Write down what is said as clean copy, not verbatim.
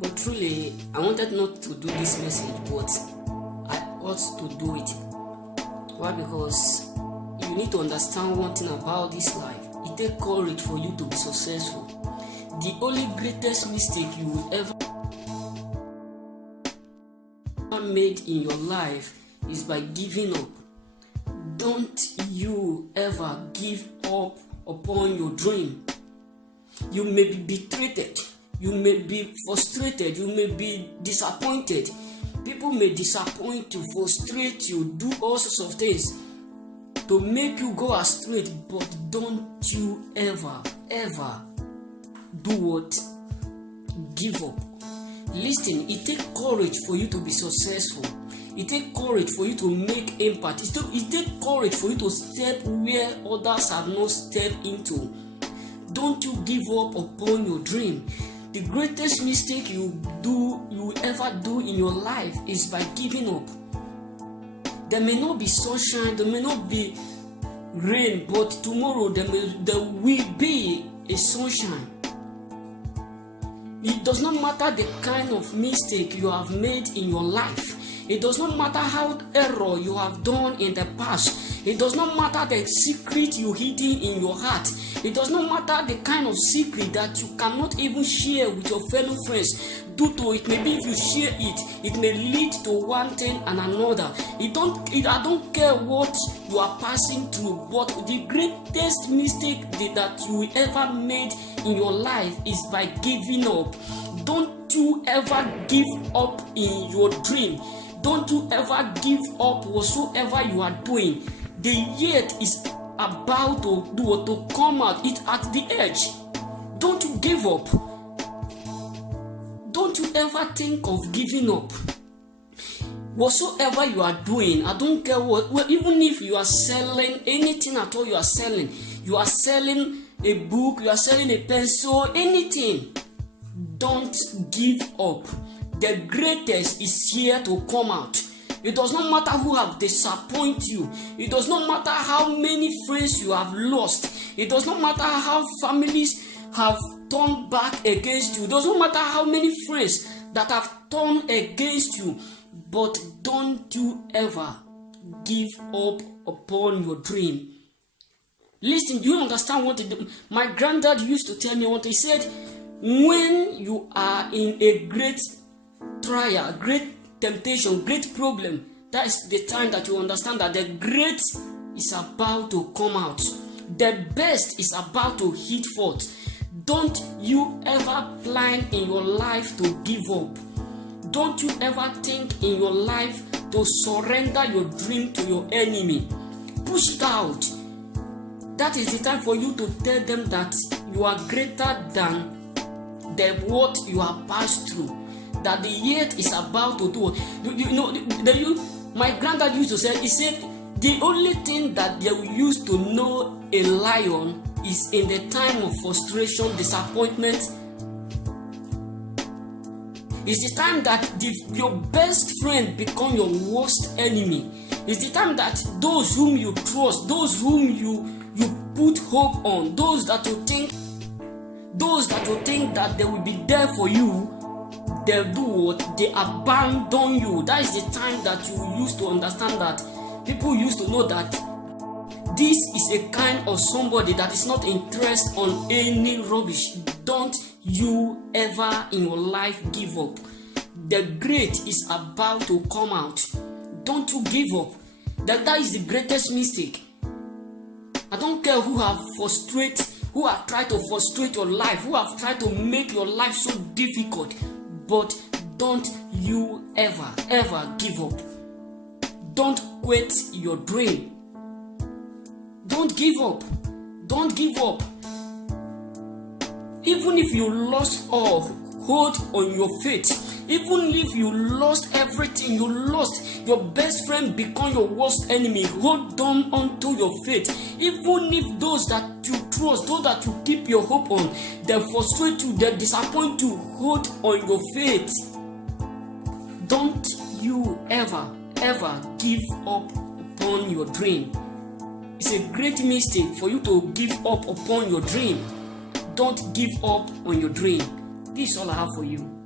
But truly, I wanted not to do this message, but I ought to do it. Why? Because you need to understand one thing about this life. It takes courage for you to be successful. The only greatest mistake you will ever made in your life is by giving up. Don't you ever give up upon your dream. You may be betrayed, you may be frustrated, you may be disappointed. People may disappoint you, frustrate you, do all sorts of things to make you go astray, but don't you ever do what? Give up. Listen, it takes courage for you to be successful. It takes courage for you to make impact. It takes courage for you to step where others have not stepped into. Don't you give up upon your dream. The greatest mistake you ever do in your life is by giving up. There may not be sunshine, there may not be rain, but tomorrow there will be a sunshine. It does not matter the kind of mistake you have made in your life. It does not matter how error you have done in the past. It does not matter the secret you hidden in your heart. It does not matter the kind of secret that you cannot even share with your fellow friends. Due to it, maybe if you share it, it may lead to one thing and another. I don't care what you are passing through, but the greatest mistake that you ever made in your life is by giving up. Don't you ever give up in your dream. Don't you ever give up whatsoever you are doing. The yet is about to come out. It's at the edge. Don't you give up. Don't you ever think of giving up. Whatsoever you are doing, I don't care what, well, even if you are selling anything at all, you are selling a book, you are selling a pencil, anything, don't give up. The greatest is here to come out. It does not matter who have disappointed you. It does not matter how many friends you have lost. It does not matter how families have turned back against you. It does not matter how many friends that have turned against you. But don't you ever give up upon your dream. Listen, you understand what my granddad used to tell me what he said? When you are in a great trial, great temptation, great problem, that is the time that you understand that the great is about to come out. The best is about to hit forth. Don't you ever plan in your life to give up. Don't you ever think in your life to surrender your dream to your enemy. Push it out. That is the time for you to tell them that you are greater than what you have passed through. That the yet is about to do. My granddad used to say, he said, the only thing that they will use to know a lion is in the time of frustration, disappointment. It's the time that your best friend become your worst enemy. It's the time that those whom you trust, those whom you put hope on, those that you think that they will be there for you, they do what? They abandon you. That is the time that you used to understand that people used to know that this is a kind of somebody that is not interested on any rubbish. Don't you ever in your life give up. The great is about to come out. Don't you give up. That is the greatest mistake. I don't care who have tried to frustrate your life, who have tried to make your life so difficult, but don't you ever give up. Don't quit your dream. Don't give up. Don't give up. Even if you lost all, hold on your faith. Even if you lost everything, you lost your best friend, become your worst enemy, hold on onto your faith. Even if those that you trust, those that you keep your hope on, they frustrate you, they disappoint you, hold on your faith. Don't you ever give up upon your dream. It's a great mistake for you to give up upon your dream. Don't give up on your dream. This is all I have for you.